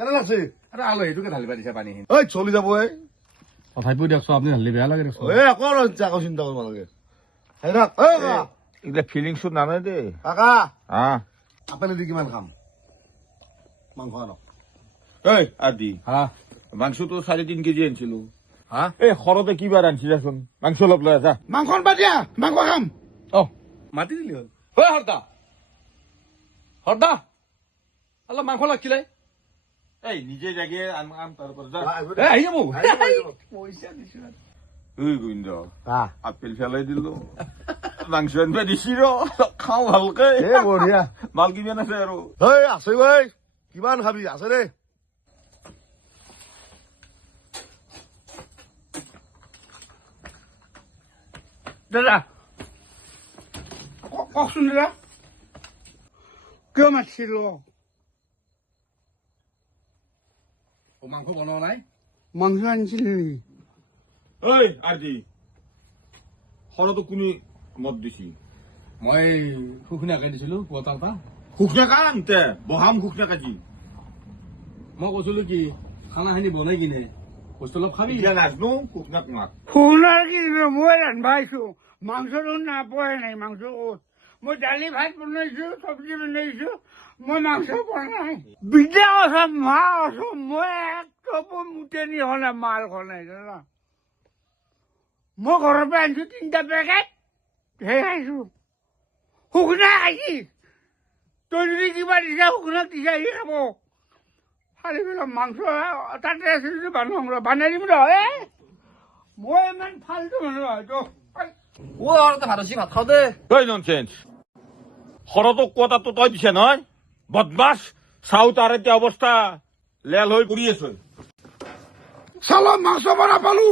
কেনে লাগছে আরে আলহীটোকে ঢালিবা দিছে পানীখিনি ঐ চলি যাব এই তথাপিও দিয়কচোন আপুনি ঢালিলে বেয়া লাগে দিয়কচোন আকৌ চিন্তা কৰিব নালাগে কাকা এইগিলা ফিলিংছো নানে দে কাকা হা আপেল দি কিমান খাম মাংস আনক এই আদি হা মাংসটো 3.5 কেজি আনিছিলো হা এই সৰতে কিবা ৰান্ধিছিলাচোন মাংস অলপ লৈ আছা মাংস আনবা দিয়া মাংস খাম অ মাতি দিলি হ'ল ঐ হৰদা হৰদা অলপ মাংস লাগিছিলে এই নিজে জাগে আম তাৰপৰা যা এ আহি যাব পইচা দিছো ঐ গোবিন্দ আপেল ফেলাই দিলো মাংস আনিবা দিছি ৰ খাওঁ ভালকে এ বঢ়িয়া মাল কিমান আছে আৰু ঐ আছে ঐ কিমান খাবি আছে দে দাদা কওকচোন দাদা কিয় মাতিছিল মাংস বনোৱা নাই মাংস আনিছিল নেকি ঐ আদি সৰতো কোনে মদ দিছি মই শুকুনীয়াকে দিছিলো কোৱাটাৰ পৰা শুকনাকা আনতে বহাম শুকনাকা যি মই কৈছিলো কি খানাখিনি বনাই কিনে বস্তু অলপ খাবি এতিয়া নাজনো শুকনাক মাত শুনাৰ কি মই ৰান্ধবা আহিছো মাংসটো নাপোৱাই নাই মাংস ক'ত মই দালি ভাত বনাইছো চব্জি বনাইছো মই মাংস পোৱা নাই বিদ্যা আছে মা আছো মই এক টপো মুটেনি হলে মাল খনাই জানা মই ঘৰৰ পৰা আনিছো 3টা পেকেট সেই খাইছো শুকনা খাইছি তই যদি কিবা দিছা শুকনাক দিছা সি খাব খালি পেলাই মাংস তাতে আছিল যে মানুহ বানাই দিম ৰ মই ইমান ফাল্টু মানুহ হয়তো ও আৰু ভাত ভাত খাওঁ দে তই ননচেন্স সৰতো কোৱাটাতো তই দিছে নহয় বদমাছ চাও তাৰ এতিয়া অৱস্থা লেল হৈ পৰি আছে চালা মাংস বনা পালো